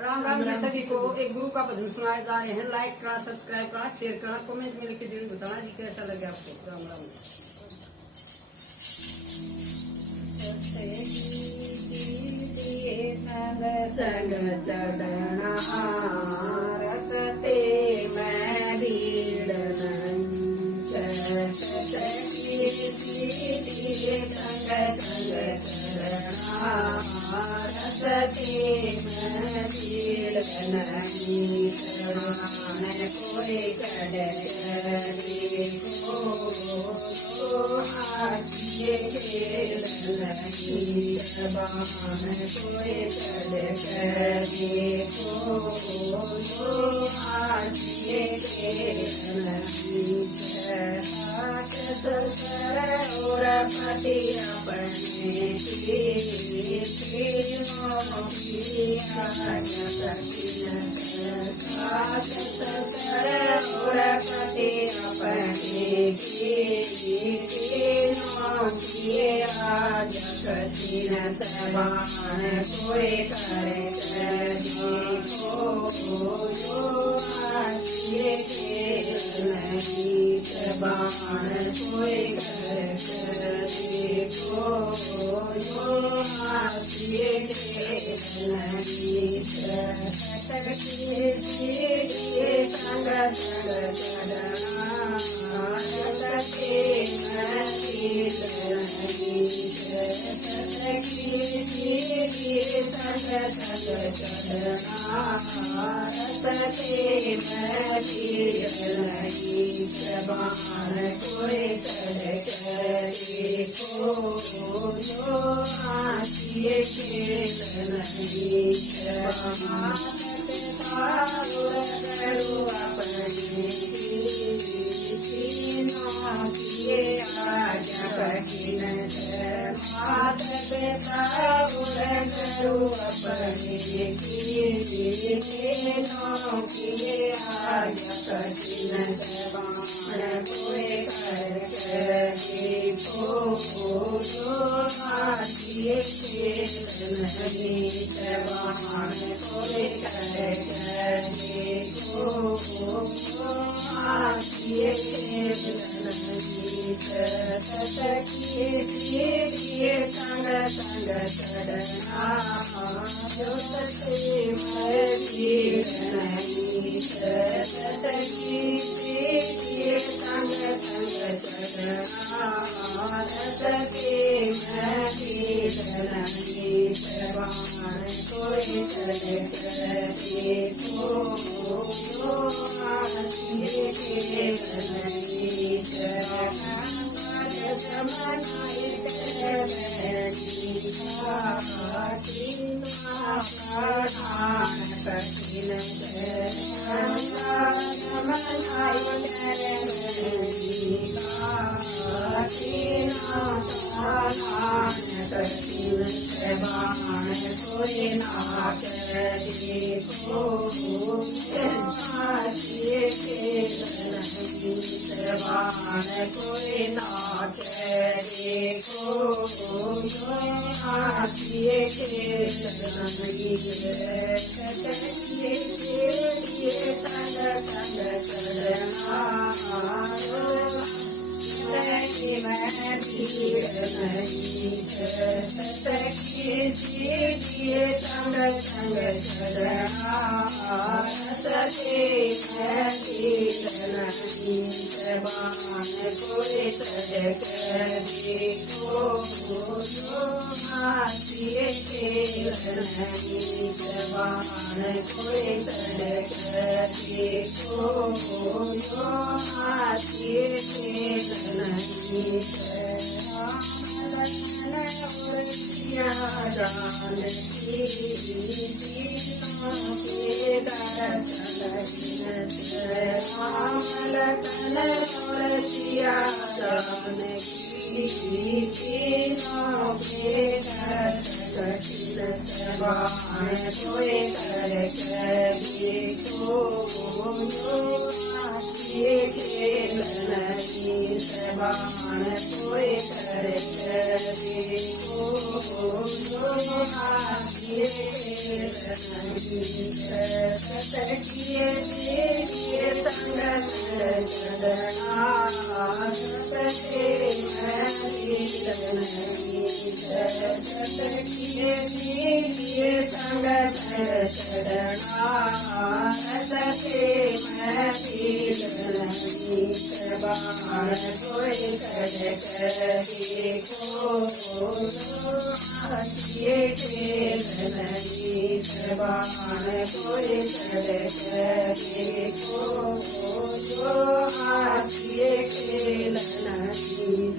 राम राम जी सभी को। एक गुरु का भजन सुनाए जा रहे हैं। लाइक करा, सब्सक्राइब करा, शेयर करा, कमेंट में लिख के जरूर बताना जी कैसा लगे आपको। राम राम। संग चढ़ना रखते मैं भीड़ नहीं संग चढ़ना रखते मैं भीड़ नहीं शरण कोई करे को हाथी खेल नहीं जबान कोई करे को हाथी खेल नहीं और पति अपने कोई करे बाण कोई करे हाथी खेल नहीं बाण कोई करे देखो जो हाथी खेल नहीं सतकिए संग चढ़ना सतके सतकिए संग चढ़ना सके महफिल नहीं बाण कोई करे को हाथी खेल नहीं बाण कोई करे को जो हाथी खेल नहीं